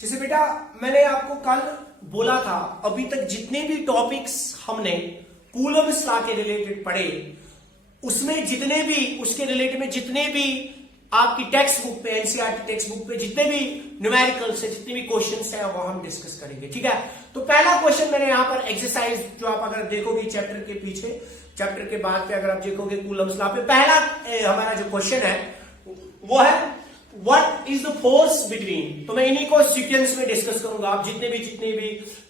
जैसे बेटा मैंने आपको कल बोला था, अभी तक जितने भी टॉपिक्स हमने कूलम्स लॉ के रिलेटेड पढ़े, उसमें जितने भी उसके रिलेटेड में जितने भी आपकी टेक्स्ट बुक पे, एनसीईआरटी टेक्स्ट बुक पे जितने भी न्यूमेरिकल्स है, जितने भी क्वेश्चंस हैं, वो हम डिस्कस करेंगे। ठीक है, तो पहला क्वेश्चन मैंने यहां पर एक्सरसाइज जो आप अगर देखोगे चैप्टर के पीछे, चैप्टर के बाद पे अगर आप देखोगे कूलम्स लॉ पे, पहला हमारा जो क्वेश्चन है वो है what is the force between. तो मैं इन्हीं को सीक्वेंस में डिस्कस करूंगा। आप जितने भी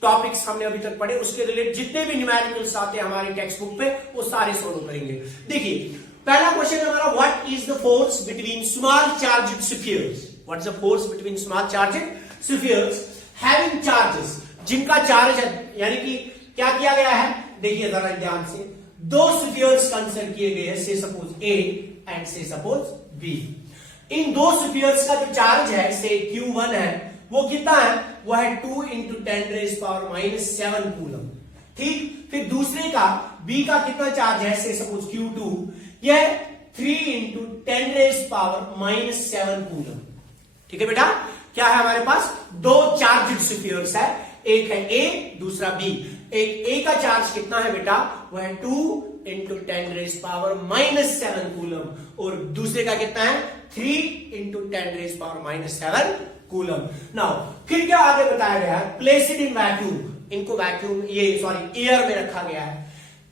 टॉपिक्स हमने अभी तक पढ़े उसके रिलेटेड जितने भी न्यूमेरिकल्स आते हैं हमारे टेक्स्ट बुक पे, वो सारे सोल्व करेंगे। देखिए पहला क्वेश्चन है हमारा, what is the force between small charged spheres. What is the force between small charged spheres having charges, जिनका चार्ज है, यानी कि क्या किया गया है, देखिए जरा ध्यान से, दो स्फीयर्स कंसिडर किए गए हैं, से सपोज ए एंड से सपोज बी। इन दो स्फीयर्स का जो चार्ज है, से Q1 है, वो कितना है, वो है 2 इंटू 10⁻⁻7 कूलम। ठीक, फिर दूसरे का B का कितना चार्ज है, से सपोज Q2, यह 3 इंटू 10⁻7 कूलम। ठीक है बेटा, क्या है हमारे पास, दो चार्ज स्फीयर्स है, एक है A दूसरा B। एक A का चार्ज कितना है बेटा, वो है 2 इंटू 10⁻7 कूलम, और दूसरे का कितना है 3 इंटू 10⁻7 कूलम। नाउ फिर क्या आगे बताया गया है, प्लेस इट इन वैक्यूम, इनको वैक्यूम एयर में रखा गया है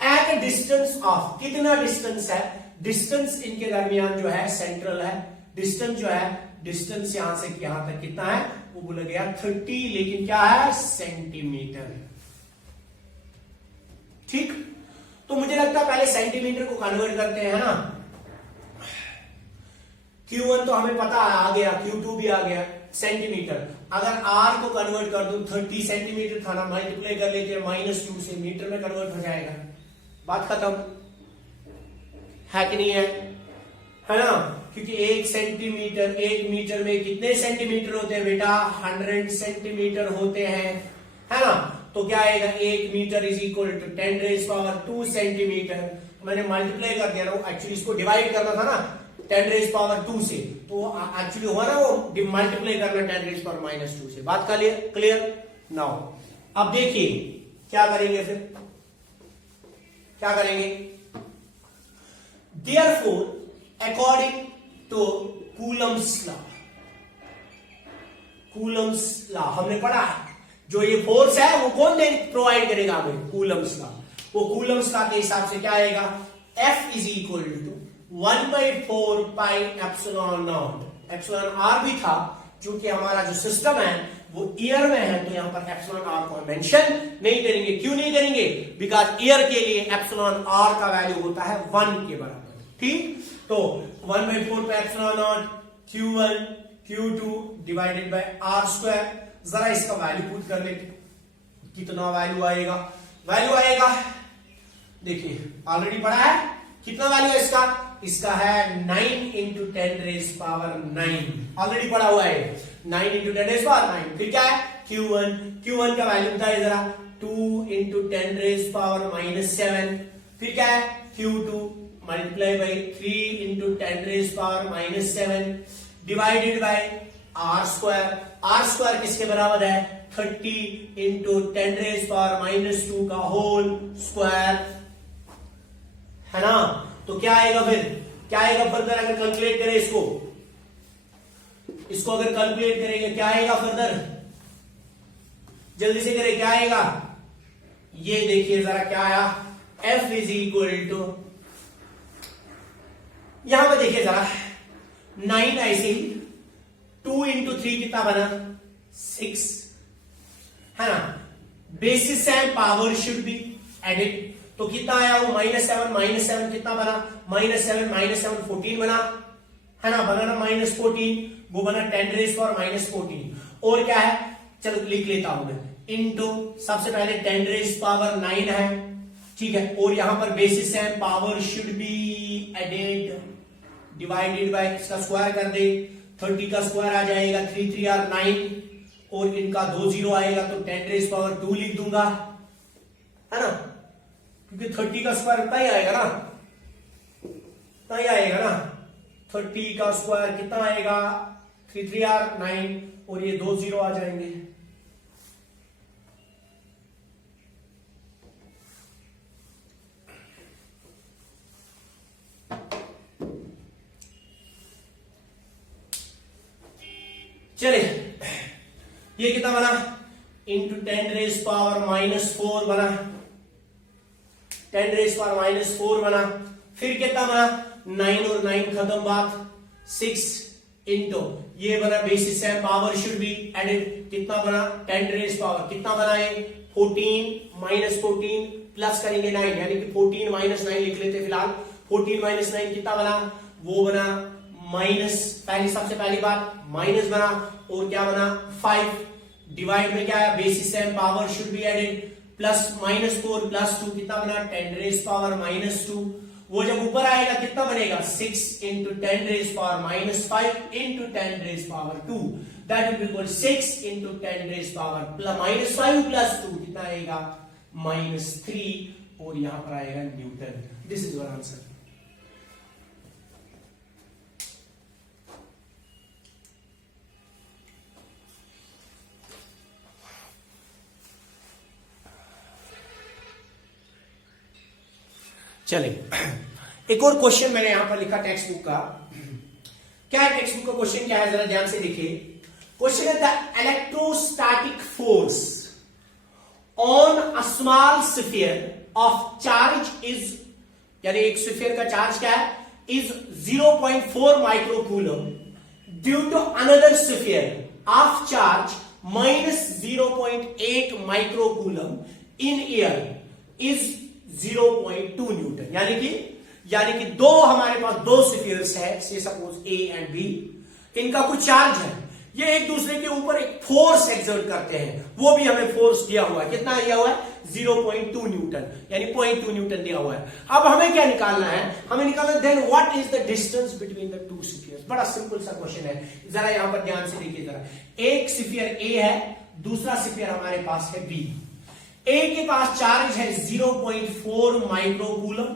एट ए डिस्टेंस ऑफ, कितना डिस्टेंस है, डिस्टेंस इनके दरमियान जो है सेंट्रल है, डिस्टेंस जो है, डिस्टेंस यहां से यहां तक कितना है, वो बोला गया 30, लेकिन क्या है, सेंटीमीटर। ठीक, तो मुझे लगता है पहले सेंटीमीटर को कन्वर्ट करते हैं ना। Q1 तो हमें पता आ गया, Q2 भी आ गया, सेंटीमीटर। अगर R को कन्वर्ट कर दूं, 30 सेंटीमीटर था ना, मल्टीप्लाई कर लेते हैं -2 से, मीटर में कन्वर्ट हो जाएगा, बात खत्म है कि नहीं है ना। क्योंकि 1 सेंटीमीटर, 1 मीटर में कितने सेंटीमीटर होते हैं बेटा, 100 सेंटीमीटर होते हैं, है ना। तो क्या आएगा, 1 metre is equal to 10⁻2 centimetre. मैंने मल्टीप्लाई कर दिया ना, एक्चुअली इसको डिवाइड करना था ना 10⁻2 से, तो एक्चुअली हुआ ना वो मल्टीप्लाई करना 10⁻2 से। बात का क्लियर। नाउ अब देखिए क्या करेंगे, फिर क्या करेंगे, therefore according to Coulomb's law, Coulomb's law हमने पढ़ा है, जो ये फोर्स है वो कौन प्रोवाइड करेगा हमें, कूलम्स लॉ। वो कूलम्स लॉ के हिसाब से क्या आएगा, F is equal to 1/4 pi epsilon naught. Epsilon r भी था, क्योंकि हमारा जो सिस्टम है वो ईयर में है, तो यहां पर एप्सिलॉन आर को मेंशन नहीं करेंगे। क्यों नहीं करेंगे, बिकॉज ईयर के लिए एप्सिलॉन आर का वैल्यू होता है 1 के बराबर। ठीक, तो 1/4 pi epsilon naught Q1 Q2 divided bye R square. जरा इसका वैल्यू पुट कर लेते, कितना वैल्यू आएगा, देखिए ऑलरेडी पढ़ा है, कितना वैल्यू है इसका, इसका है 9 इंटू 10⁻9, ऑलरेडी पढ़ा हुआ है, 9 इंटू 10⁻9। फिर क्या है, Q1 का वैल्यू बताइए जरा, 2 इंटू 10⁻7। फिर क्या है, Q2 multiply by 3 into 10⁻7 divided by R square. R square किसके बराबर है, 30 इंटू 10⁻2 का होल स्क्वायर, है ना। तो क्या आएगा, फिर क्या आएगा फर्दर, अगर कैलकुलेट करें इसको अगर कैलकुलेट करेंगे क्या आएगा फर्दर, जल्दी से करें, क्या आएगा, ये देखिए जरा क्या आया, F इज इक्वल टू, यहां पे देखिए जरा 9 ऐसे ही, 2 इंटू 3 कितना बना, 6, है ना। Basis and power should be added, तो कितना आया वो -7 कितना बना, -7 14 बना, है ना, बना ना -14, वो बना 10⁻14। और क्या है, चलो लिख लेता हूं मैं, इंटू सबसे पहले 10⁻9 है, ठीक है, और यहां पर basis and power should be added, divided by, इसका स्क्वायर कर दे, 30 का स्क्वायर आ जाएगा, 3 3 आर 9, और इनका 2 0 आएगा तो 10⁻2 लिख दूंगा, है ना, क्योंकि 30 का स्क्वायर उतना ही आएगा ना, 30 का स्क्वायर कितना आएगा, 3 3 आर 9 और ये 2 0 आ जाएंगे। चलिए ये कितना बना, इंटू 10⁻⁻⁴ बना, 10⁻⁻⁴ बना। फिर कितना बना, 9 और 9 खत्म बात, 6 इंटू ये बना बेसिस है, पावर शुड बी एडेड, कितना बना 10⁻, कितना बना ये 14 -14 प्लस करेंगे 9, यानी कि 14 - 9 लिख लेते फिलहाल। 14 - 9 कितना बना, वो बना माइनस, पहली सबसे पहली बात माइनस बना, और क्या बना 5, डिवाइड में क्या है बेसिस है, power should be added, plus -4 plus 2 कितना बना 10⁻⁻2। वो जब ऊपर आएगा कितना बनेगा 6 into 10⁻⁻5 into 10⁻2, that will be equal 6 into 10⁻⁻5 plus 2 कितना आएगा -3, और यहां पर आएगा Newton. This is your answer. चलिए एक और क्वेश्चन मैंने यहां पर लिखा टेक्स्ट बुक का। क्या है टेक्स्ट बुक का क्वेश्चन, क्या है जरा ध्यान से देखिए। क्वेश्चन है the electrostatic force on a small sphere of charge is, यानी एक स्फीयर का चार्ज क्या है, is 0.4 microcoulomb due to another sphere of charge -0.8 microcoulomb in air is 0.2 newton. यानी कि दो हमारे पास दो स्फीयर्स है, से सपोज ए एंड बी, इनका कुछ चार्ज है, ये एक दूसरे के ऊपर एक फोर्स एक्सर्ट करते हैं, वो भी हमें फोर्स दिया हुआ है, कितना दिया हुआ है 0.2 न्यूटन, यानी 0.2 न्यूटन दिया हुआ है। अब हमें क्या निकालना है, हमें निकालना then what is the distance between the two spheres. बड़ा सिंपल सा क्वेश्चन है, जरा यहां पर ध्यान से देखिए जरा। एक स्फीयर ए है, दूसरा स्फीयर हमारे पास है बी। ए के पास चार्ज है 0.4 माइक्रोकूलम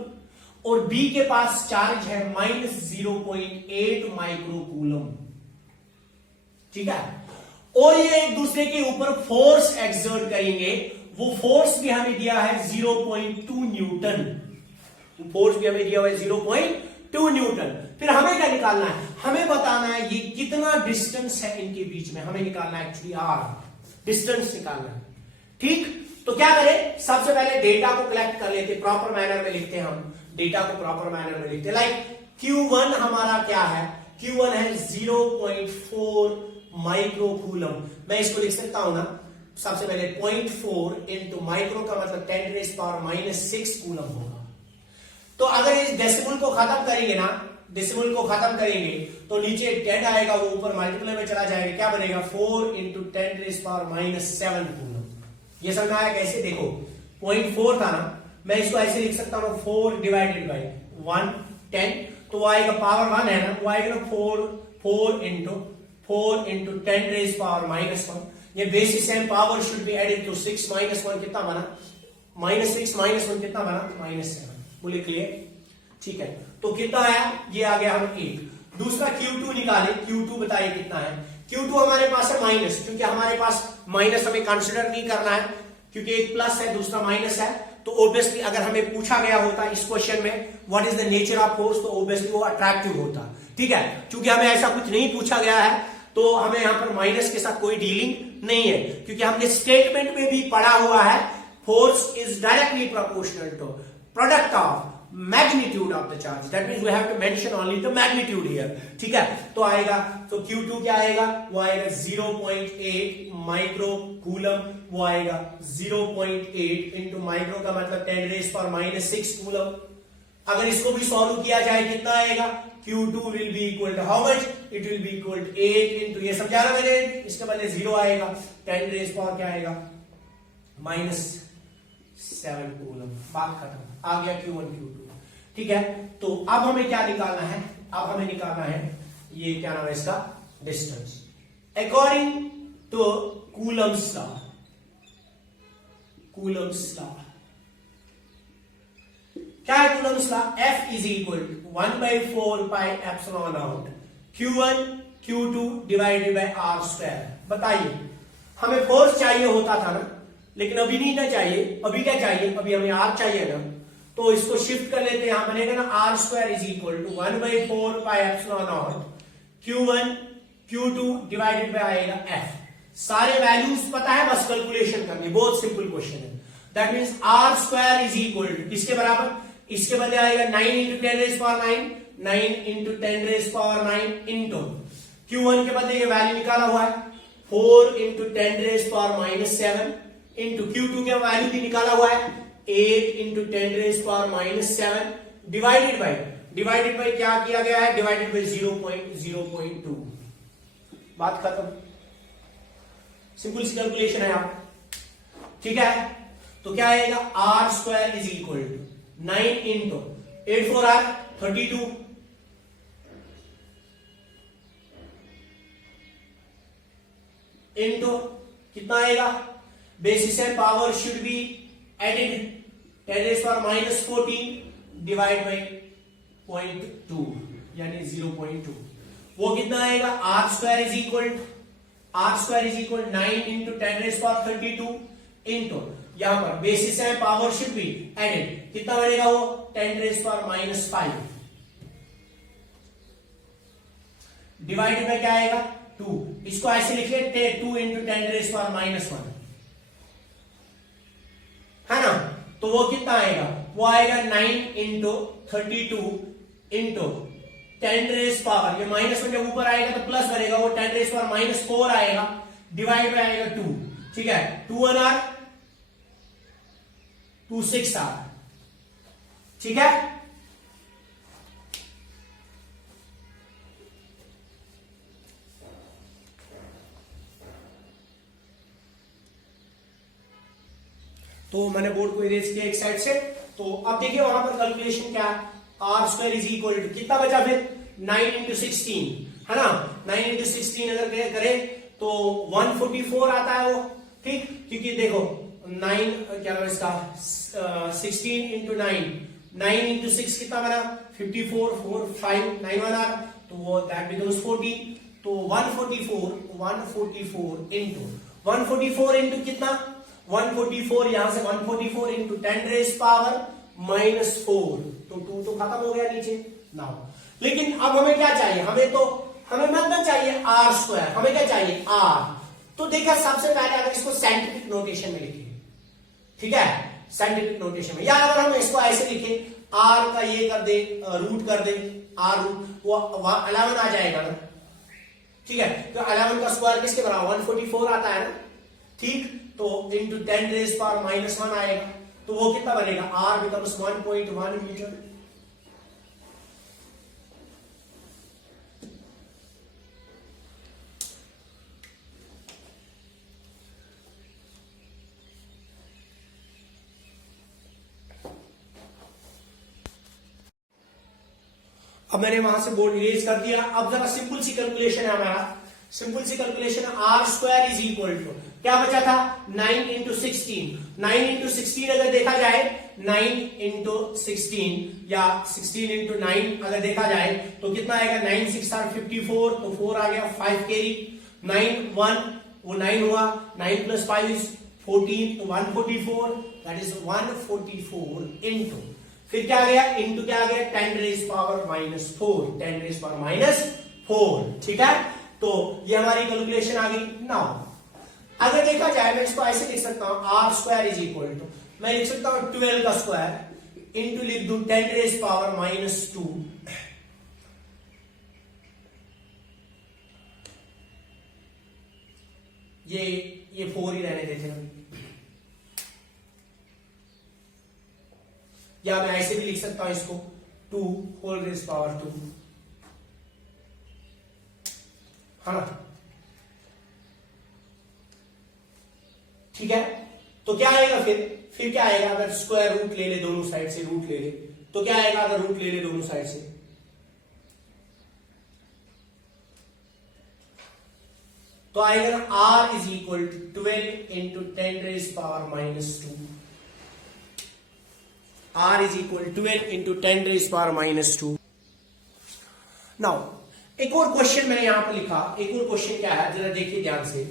और बी के पास चार्ज है -0.8 माइक्रोकूलम, ठीक है। और ये एक दूसरे के ऊपर फोर्स एक्सर्ट करेंगे, वो फोर्स भी हमें दिया है 0.2 न्यूटन, फोर्स भी हमें दिया हुआ है 0.2 न्यूटन। फिर हमें क्या निकालना है, हमें बताना है ये कितना डिस्टेंस है इनके बीच में, हमें निकालना है एक्चुअली आर, डिस्टेंस निकालना है, ठीक। तो क्या करें, सबसे पहले डेटा को कलेक्ट कर लेते, प्रॉपर मैनर में लिखते हैं हम, डेटा को प्रॉपर मैनर में लिखते, लाइक Q1 हमारा क्या है, Q1 है 0.4 माइक्रोकूलम। मैं इसको लिख सकता हूं ना, सबसे पहले 0.4 इंटू माइक्रो का मतलब 10⁻⁻6 कूलम होगा। तो अगर इस डेसिमल को खत्म करेंगे ना, डेसिमल को खत्म करेंगे तो नीचे 10 आएगा, वो ऊपर मल्टीप्लाई में चला जाएगा, क्या बनेगा 4 इंटू 10⁻⁻7 कूलम। ये समझ में आया कैसे, देखो 0.4 था ना, मैं इसको ऐसे लिख सकता हूं 4 डिवाइडेड बाई 1 10, तो वो आएगा पावर 1 है ना, वो आएगा ना 4 इंटू 10⁻⁻1। ये बेसिस है, power should be added to 6 -1 कितना बना -6 -1 कितना बना -7। बोले क्लियर, ठीक है। तो कितना आया, ये आ गया हम 8। दूसरा Q2 निकाले, Q2 बताइए कितना है। Q2 हमारे पास है माइनस, क्योंकि हमारे पास माइनस हमें कंसिडर नहीं करना है, क्योंकि एक प्लस है दूसरा माइनस है। तो ऑब्वियसली अगर हमें पूछा गया होता इस क्वेश्चन में what is the nature of force, तो ऑब्वियसली वो अट्रैक्टिव होता, ठीक है। क्योंकि हमें ऐसा कुछ नहीं पूछा गया है, तो हमें यहां पर माइनस के साथ कोई डीलिंग नहीं है, क्योंकि हमने स्टेटमेंट में भी पढ़ा हुआ है force is directly proportional to product of magnitude of the charge, that means we have to mention only the magnitude here, ठीक है। तो आएगा, तो Q2 क्या आएगा, वो आएगा 0.8 माइक्रोकूलम, वो आएगा 0.8 इंटू माइक्रो का मतलब 10⁻⁻6 कूलम। अगर इसको भी सॉल्व किया जाए कितना आएगा, Q2 will be equal to how much, it will be equal to 8 into, ये समझा ना मैंने, इसके बदले 0 आएगा, 10⁻⁻ क्या आएगा -7 कूलम। बात खत्म, आ गया Q1 Q2, ठीक है। तो अब हमें क्या निकालना है, अब हमें निकालना है ये क्या नाम है इसका, distance according to Coulomb's law. Coulomb's law क्या है, Coulomb's law F is equal to 1/4 pi epsilon naught Q1 Q2 divided by r square. बताइए, हमें फोर्स चाहिए होता था ना, लेकिन अभी नहीं ना चाहिए। अभी क्या चाहिए? अभी हमें आर चाहिए ना, तो इसको शिफ्ट कर लेते हैं। यहां बनेगा ना r square is equal to 1/4 pi epsilon naught Q1 Q2 divided by आएगा F। सारे वैल्यूज पता है, बस कैलकुलेशन करनी, बहुत सिंपल क्वेश्चन है। That means r square is equal to किसके बराबर? इसके बदले आएगा 9 into 10 raise power 9, 9 into 10 raise power 9 into Q1 के बदले ये वैल्यू निकाला हुआ है 4 into 10 raise power minus 7 into Q2 के वैल्यू भी निकाला हुआ है 8 into 10 raise power minus 7 divided by क्या किया गया है? Divided by 0.02। बात खत्म। सिंपल सी कैलकुलेशन है आप, ठीक है। तो क्या आएगा? R square is equal to 9 into 8 4 are 32 into कितना आएगा? बेसिस है power should be added 10 raise power minus 14 divide by 0.2 यानी 0.2। वो कितना आएगा? R square is equal 9 into 10 raise power 32 into यहां पर बेसिस है पावर शुड बी एडेड, कितना बनेगा वो? 10 रेज़ पावर माइनस 5 डिवाइड में क्या आएगा? 2। इसको ऐसे लिखिए 2 इंटू 10 रेज़ पावर माइनस 1, है ना। तो वो कितना आएगा? वो आएगा 9 इंटू 32 इंटू 10 रेज़ पावर, ये माइनस 1 जब ऊपर आएगा तो प्लस बनेगा, वो 10 रेज़ पावर माइनस 4 आएगा डिवाइड में आएगा 2, ठीक है। 2 1 आर 2 6 आर, ठीक है। तो मैंने बोर्ड को इरेज किया एक साइड से। तो अब देखिए वहां पर कैलकुलेशन क्या है? R square is equal to कितना बचा फिर? 9 इंटू 16, है ना। 9 इंटू 16 अगर करें तो 144 आता है वो, ठीक। क्योंकि देखो 9 क्या नाम है इसका 16 इंटू 9 इंटू 6 कितना बना? 54 4 5 9 1 आर, तो वो दैट बिकम्स 14। तो 144 इंटू कितना? 144 यहां से 144 इंटू 10 रेज़ पावर माइनस 4, तो 2 तो खत्म हो गया नीचे नाउ। लेकिन अब हमें क्या चाहिए? हमें मतलब चाहिए आर स्क्वायर। हमें क्या चाहिए? आर। तो देखा सबसे पहले अगर इसको साइंटिफिक नोटेशन में लिखे, ठीक है, साइंटिफिक नोटेशन में, या अगर हम इसको ऐसे लिखे आर का ये कर दे, रूट कर दे, आर रूट, वो 11 आ जाएगा ना, ठीक है। तो 11 का स्क्वायर किसके बराबर? 144 आता है ना, ठीक। तो इंटू 10 रेज़ पावर माइनस 1 आएगा, तो वो कितना बनेगा? R becomes 1.1 metre. अब मैंने वहां से बोर्ड इरेज कर दिया। अब जरा सिंपल सी कैलकुलेशन है हमारा, सिंपल सी कैलकुलेशन है। R square is equal to क्या बचा था? 9 इंटू 16। 9 इंटू 16 अगर देखा जाए, 9 इंटू 16 या 16 इंटू 9 अगर देखा जाए तो कितना आएगा? 9 6 आर 54, तो 4 आ गया, 5 कैरी, 9 1 वो 9 हुआ, 9 प्लस 5 इज 14, तो 144, दैट इज 144 इंटू फिर क्या आ गया? इंटू क्या आ गया? 10 raise power minus 4, 10 raise power minus 4, ठीक है। तो ये हमारी कैलकुलेशन आ गई। नाउ अगर देखा जाए, मैं इसको ऐसे लिख सकता हूं, r square is equal to, मैं लिख सकता हूं 12 का स्क्वायर इंटू लिख दूं 10 रेज़ पावर माइनस 2, ये 4 ही रहने देते हैं, या मैं ऐसे भी लिख सकता हूं इसको 2 होल रेज़ पावर 2, है ना, ठीक है। तो क्या आएगा फिर क्या आएगा? अगर स्क्वायर रूट ले ले, दोनों साइड से रूट ले ले, तो क्या आएगा? अगर रूट ले ले दोनों साइड से, तो आएगा ना r is equal to 12 into 10 raise power minus 2। R is equal 12 into 10 raise power minus 2। Now एक और क्वेश्चन मैंने यहां पर लिखा, एक और क्वेश्चन क्या है जरा देखिए ध्यान से।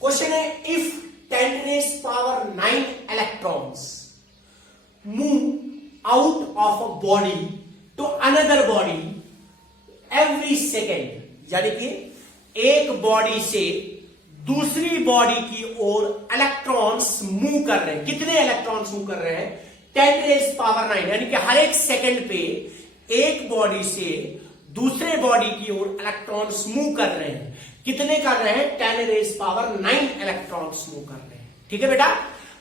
क्वेश्चन है if 10⁻⁹ electrons move out of a body to another body every second, यानी कि एक बॉडी से दूसरी बॉडी की ओर इलेक्ट्रॉन्स मूव कर रहे हैं। कितने इलेक्ट्रॉन्स मूव कर रहे हैं? 10⁻⁹, यानी कि हर एक सेकंड पे एक बॉडी से दूसरे बॉडी की ओर इलेक्ट्रॉन्स मूव कर रहे हैं। कितने कर रहे हैं? 10⁻⁹ इलेक्ट्रॉन्स मूव कर रहे हैं। ठीक है बेटा।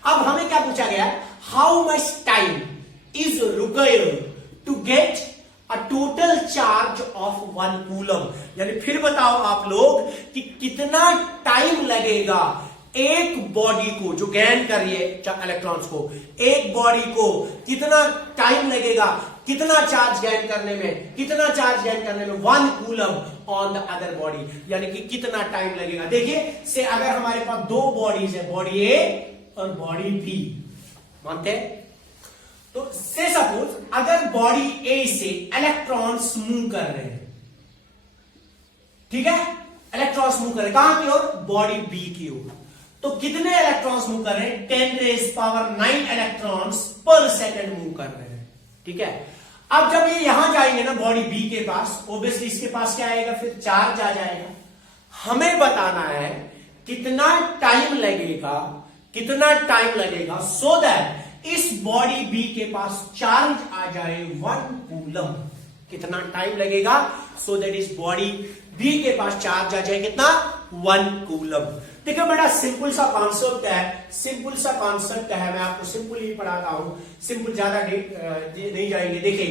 अब हमें क्या पूछा गया? How much time is required to get a total charge of 1 coulomb, यानी फिर बताओ आप लोग कि कितना टाइम लगेगा एक बॉडी को जो गेन कर रही है इलेक्ट्रॉन्स को, एक बॉडी को कितना टाइम लगेगा, कितना चार्ज गेन करने में, कितना चार्ज गेन करने में 1 coulomb on the other body, यानी कि कितना टाइम लगेगा। देखिए से अगर हमारे पास 2 बॉडीज है, बॉडी ए और बॉडी बी, मानते हैं? तो से सपोज अगर बॉडी ए से इलेक्ट्रॉन्स मूव कर रहे हैं, ठीक है, इलेक्ट्रॉन्स मूव कर रहे हैं कहां की ओर? बॉडी बी की ओर। तो कितने इलेक्ट्रॉन्स मूव कर रहे हैं? 10⁹ इलेक्ट्रॉन्स पर सेकंड मूव कर रहे हैं। ठीक है। अब जब ये यहां जाएंगे ना बॉडी बी के पास, ऑब्वियसली इसके पास क्या आएगा? फिर चार्ज आ जाएगा। हमें बताना है कितना टाइम लगेगा, कितना टाइम लगेगा सो दैट इस बॉडी बी के पास चार्ज आ जाए 1 कूलम। कितना टाइम लगेगा सो दैट इस बॉडी बी के पास चार्ज आ जाए कितना? 1 कूलम। देखो बेटा सिंपल सा कॉन्सेप्ट है, सिंपल सा कॉन्सेप्ट है, मैं आपको सिंपल ही पढ़ाता हूं, सिंपल ज्यादा नहीं जाएंगे। देखिए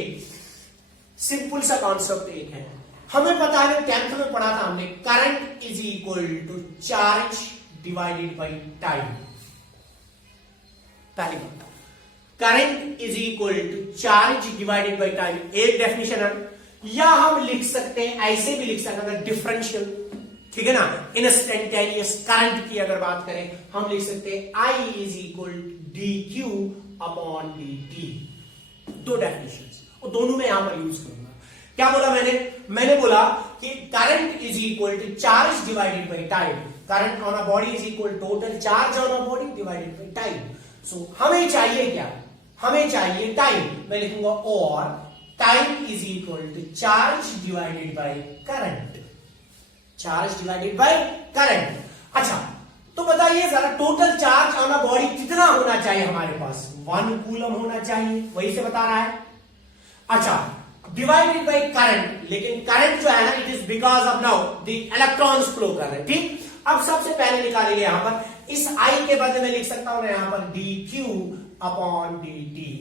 सिंपल सा कॉन्सेप्ट एक है, हमें पता है 10th में पढ़ा था हमने, current is equal to charge divided by time. पहली बात, current is equal to charge divided by time एक डेफिनेशन है, या हम लिख सकते हैं ऐसे भी लिख सकते हैं डिफरेंशियल, ठीक है ना, इंस्टेंटेनियस करंट की अगर बात करें हम लिख सकते हैं I is equal D q upon d T. 2 definitions और दोनों में यहां पर यूज करूंगा। क्या बोला मैंने बोला कि current is equal to charge divided by time. Current on a body is equal total charge on a body divided by time. So हमें चाहिए क्या? हमें चाहिए टाइम। मैं लिखूंगा और time is equal to charge divided by current. Charge divided by current. अच्छा तो बताइए जरा total charge on a body कितना होना चाहिए हमारे पास? 1 कूलम होना चाहिए, वही से बता रहा है। अच्छा डिवाइडेड बाई करंट, लेकिन करंट जो है ना it is because of now the electrons flow कर रहे हैं। ठीक, अब सबसे पहले निकालेंगे यहां पर इस I के बदले में लिख सकता हूं मैं यहां पर D q upon d T.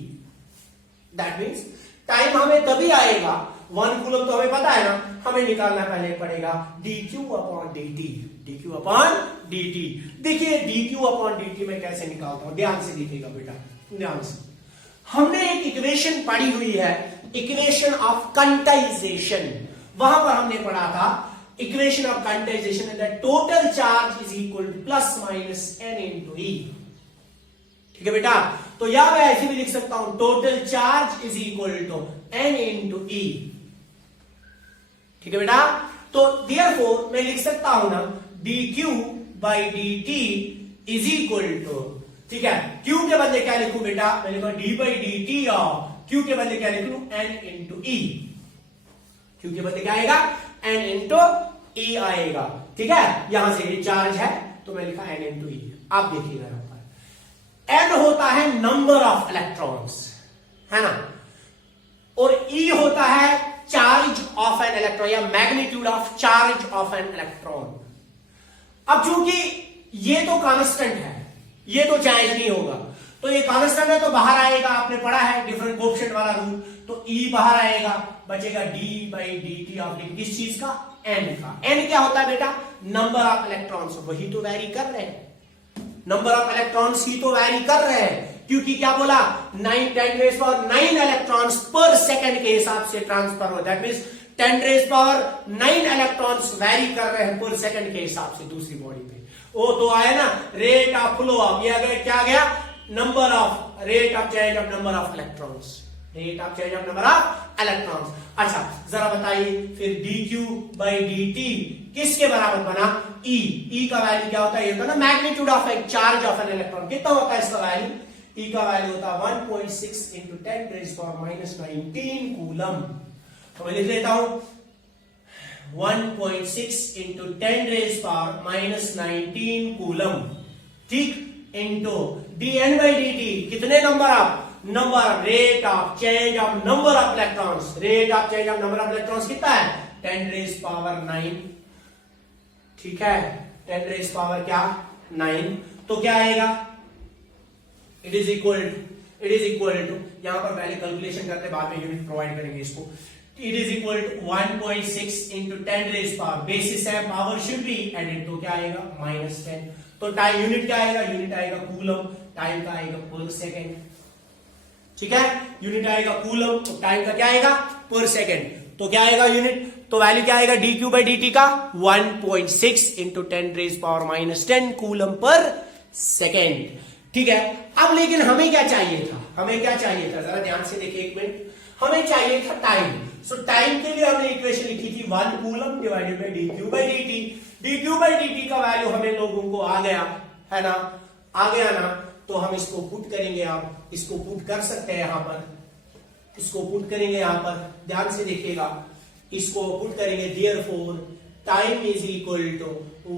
That means time हमें तभी आएगा, 1 कूलम तो हमें पता है ना, हमें निकालना पहले पड़ेगा d q upon d t. D q upon d t. देखिए d q upon d t मैं कैसे निकालता हूं, ध्यान से देखिएगा बेटा, ध्यान से। हमने एक इक्वेशन पढ़ी हुई है, इक्वेशन ऑफ क्वांटाइजेशन। वहां पर हमने पढ़ा था equation of quantisation, that total charge is equal to plus minus n into e. ठीक है बेटा, तो या मैं ऐसे भी लिख सकता हूं total charge is equal to n into e. ठीक है बेटा, तो देयरफॉर मैं लिख सकता हूं ना d q by d t is equal to, ठीक है, क्यू के बदले क्या लिखूं बेटा? मैं लिखूंगा डी बाई डी टी और क्यू के बदले क्या लिख लूं? एन इंटू ई। क्यू के बदले क्या आएगा? एन इंटू ई आएगा। ठीक है, यहां से ये चार्ज है तो मैं लिखा एन इंटू ई। आप देखिएगा यहां पर एन होता है नंबर ऑफ इलेक्ट्रॉन्स, है ना, और ई होता है चार्ज ऑफ एन इलेक्ट्रॉन या magnitude of charge of an electron. अब चूंकि ये तो कांस्टेंट है, ये तो चेंज नहीं होगा, तो ये कांस्टेंट है तो बाहर आएगा, आपने पढ़ा है डिफरेंट कोएफिशिएंट वाला रूल, तो ई बाहर आएगा, बचेगा D by d T of D. किस चीज का? एन का। एन क्या होता है बेटा? Number of electrons. वही तो वैरी कर रहे हैं, नंबर ऑफ इलेक्ट्रॉन्स ही तो वैरी कर रहे हैं, क्योंकि क्या बोला 9 इलेक्ट्रॉन्स पर सेकंड के हिसाब से ट्रांसफर हो। दैट मींस 10⁻⁹ इलेक्ट्रॉन्स वैरी कर रहे हैं पर सेकंड के हिसाब से दूसरी बॉडी पे। वो तो आया ना रेट ऑफ फ्लो ऑफ, ये अगर क्या गया number of rate of change of number of electrons, rate of change of number of electrons. अच्छा जरा बताइए फिर D q by d T किसके बराबर बना? ई। ई का वैल्यू क्या होता है? ये होता है ना magnitude of A charge of an electron. कितना होता है इसका वैल्यू? ई का वैल्यू होता है 1.6 इंटू 10⁻⁻19 कूलम। तो मैं लिख लेता हूं 1.6 इंटू 10⁻⁻19 कूलम, ठीक, into d n by d t. कितने number of number rate of change of number of electrons, rate of change of number of electrons कितना है? 10⁻⁹, ठीक है, 10⁻⁹ क्या? 9। तो क्या आएगा? इट इज इक्वल टू यहां पर पहले कैलकुलेशन करते बाद में यूनिट प्रोवाइड करेंगे इसको। It is equal to 1.6 into 10⁻⁻, basis है पावर शुड बी एडेड, तो क्या आएगा? -10। तो टाइम यूनिट क्या आएगा? यूनिट आएगा कूलम, टाइम का आएगा पर सेकेंड, ठीक है, यूनिट आएगा कूलम, तो टाइम का क्या आएगा? पर सेकेंड। तो क्या आएगा यूनिट? तो वैल्यू क्या आएगा D q by d T का? 1.6 इंटू 10⁻⁻10 कूलम पर सेकेंड, ठीक है। अब लेकिन हमें क्या चाहिए था? हमें क्या चाहिए था? जरा ध्यान से देखिए एक मिनट। हमें चाहिए था टाइम। सो टाइम के लिए हमने इक्वेशन लिखी थी 1 coulomb divided by D q by d t. D q by d T का वैल्यू हमें लोगों को आ गया है ना, आ गया ना। तो हम इसको पुट करेंगे, आप इसको पुट कर सकते हैं यहां पर, इसको पुट करेंगे यहां पर, ध्यान से देखिएगा, इसको पुट करेंगे। Therefore time is equal to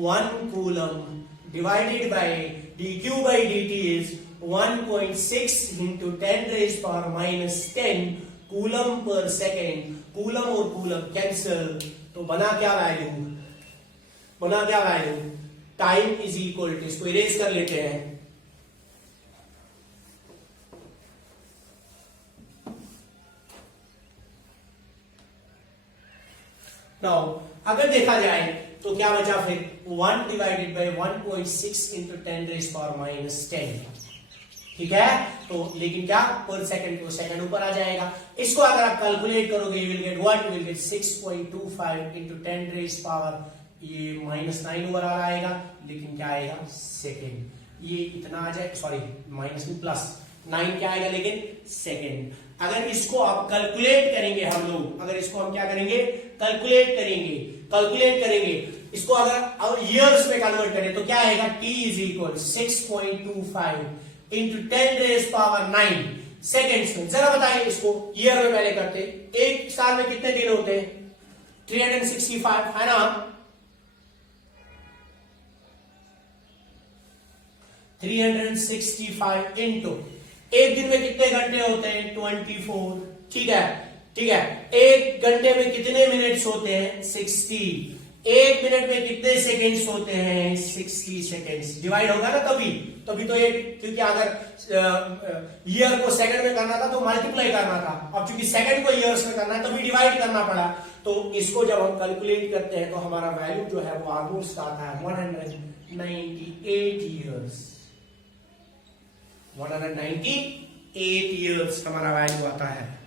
1 coulomb divided by d q by d t is 1.6 into 10⁻⁻10 coulomb पर सेकेंड। कूलम और कूलम कैंसिल, तो बना क्या वैल्यू? बना क्या value? Time is equal to, इसको इरेज कर लेते हैं, नाउ अगर देखा जाए तो क्या बचा फिर? 1 डिवाइडेड बाई 1.6 इंटू 10⁻⁻10, ठीक है। तो लेकिन क्या पर सेकंड, को सेकंड ऊपर आ जाएगा। इसको अगर आप कैलकुलेट करोगे you will get what? You will get 6.25 into 10⁻, ये -9 ऊपर आ आएगा, लेकिन क्या आएगा? सेकेंड। ये इतना आ जाए, सॉरी माइनस में प्लस 9 क्या आएगा? लेकिन सेकेंड। अगर इसको आप कैलकुलेट करेंगे हम लोग, अगर इसको हम क्या करेंगे? कैलकुलेट करेंगे इसको अगर ईयर्स में कन्वर्ट करें तो क्या आएगा? t is equal 6.25 into 10⁻9 seconds में। जरा बताइए इसको ईयर में पहले करते। एक साल में कितने दिन होते हैं? 365 है ना। 365 इंटू एक दिन में कितने घंटे होते हैं? 24, ठीक है, ठीक है। एक घंटे में कितने मिनट्स होते हैं? 60। एक मिनट में कितने सेकेंड्स होते हैं? 60 सेकेंड्स। डिवाइड होगा ना तभी तो ये, क्योंकि अगर ईयर को सेकंड में करना था तो मल्टीप्लाई करना था, अब चूंकि सेकंड को ईयर्स में करना है तभी डिवाइड करना पड़ा। तो इसको जब हम कैलकुलेट करते हैं तो हमारा वैल्यू जो है वो ऑलमोस्ट आता है 198 ईयर्स। 198 ईयर्स हमारा वैल्यू आता है।